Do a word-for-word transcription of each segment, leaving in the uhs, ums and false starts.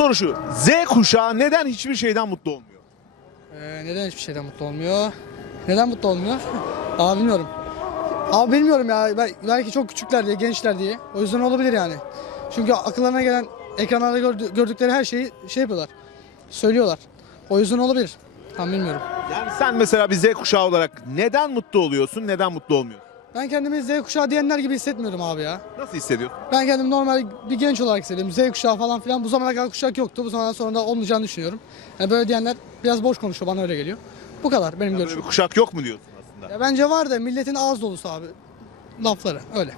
soru şu. Z kuşağı neden hiçbir şeyden mutlu olmuyor? Ee, neden hiçbir şeyden mutlu olmuyor? Neden mutlu olmuyor? Abi bilmiyorum. Abi bilmiyorum ya. Bel- Belki çok küçükler diye, gençler diye. O yüzden olabilir yani. Çünkü akıllarına gelen ekranlarda gördü- gördükleri her şeyi şey yapıyorlar. Söylüyorlar. O yüzden olabilir. Tam bilmiyorum. Yani sen mesela bir Z kuşağı olarak neden mutlu oluyorsun, neden mutlu olmuyorsun? Ben kendimi Z kuşağı diyenler gibi hissetmiyorum abi ya. Nasıl hissediyorsun? Ben kendimi normal bir genç olarak hissediyorum. Z kuşağı falan filan bu zamana kadar kuşak yoktu. Bu zamandan sonra da olmayacağını düşünüyorum. Yani böyle diyenler biraz boş konuşuyor, bana öyle geliyor. Bu kadar benim Böyle görüşüm. bir kuşak yok mu diyorsun aslında? Ya bence var da milletin ağız dolusu abi. Lafları öyle.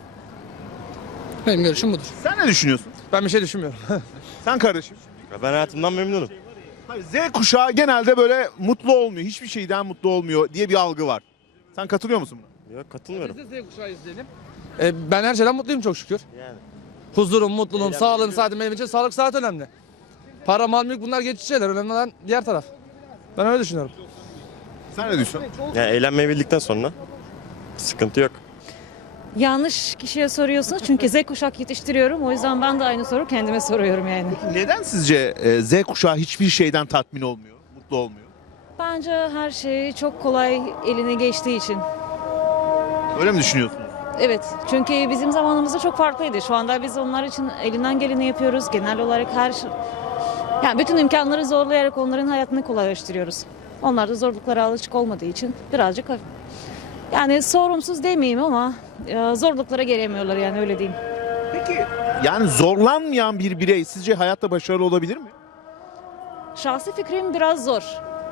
Benim görüşüm budur. Sen ne düşünüyorsun? Ben bir şey düşünmüyorum. Sen kardeşim. Ben hayatımdan memnunum. Hayır, Z kuşağı genelde böyle mutlu olmuyor, hiçbir şeyden mutlu olmuyor diye bir algı var. Sen katılıyor musun buna? Yok, katılmıyorum. Biz de Z kuşağı izleyelim. E, ben her şeyden mutluyum çok şükür. Yani. Huzurum, mutluluğum, sağlığım, saatim benim için sağlık saat önemli. Para, mal, mülk bunlar geçici şeyler. Önemli olan diğer taraf. Ben öyle düşünüyorum. Sen ne düşünüyorsun? Yani eğlenmeyi bildikten sonra sıkıntı yok. Yanlış kişiye soruyorsunuz çünkü Z kuşak yetiştiriyorum. O yüzden ben de aynı soru kendime soruyorum yani. Neden sizce e, Z kuşağı hiçbir şeyden tatmin olmuyor, mutlu olmuyor? Bence her şey çok kolay eline geçtiği için. Öyle mi düşünüyorsunuz? Evet, çünkü bizim zamanımızda çok farklıydı. Şu anda biz onlar için elinden geleni yapıyoruz. Genel olarak her şey... Yani bütün imkanları zorlayarak onların hayatını kolaylaştırıyoruz. Onlar da zorluklara alışık olmadığı için birazcık... Yani sorumsuz demeyeyim ama e, zorluklara gelemiyorlar yani öyle diyeyim. Peki yani zorlanmayan bir birey sizce hayatta başarılı olabilir mi? Şahsi fikrim biraz zor.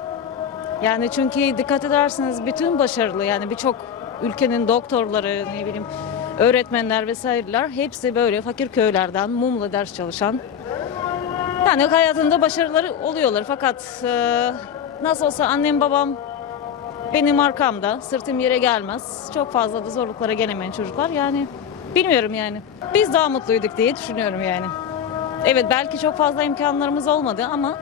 Yani çünkü dikkat ederseniz bütün başarılı yani birçok ülkenin doktorları, ne bileyim öğretmenler vesaireler hepsi böyle fakir köylerden mumla ders çalışan. Yani hayatında başarıları oluyorlar fakat e, nasıl olsa annem babam benim arkamda, sırtım yere gelmez. Çok fazla da zorluklara gelemeyen çocuklar yani bilmiyorum yani. Biz daha mutluyduk diye düşünüyorum yani. Evet belki çok fazla imkanlarımız olmadı ama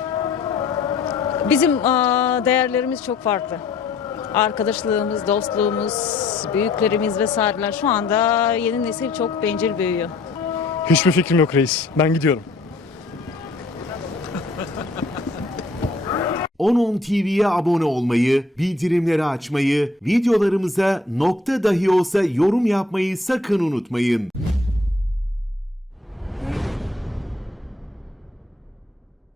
bizim aa, değerlerimiz çok farklı. Arkadaşlığımız, dostluğumuz, büyüklerimiz vesaireler şu anda yeni nesil çok bencil büyüyor. Hiçbir fikrim yok reis. Ben gidiyorum. on on T V'ye abone olmayı, bildirimleri açmayı, videolarımıza nokta dahi olsa yorum yapmayı sakın unutmayın.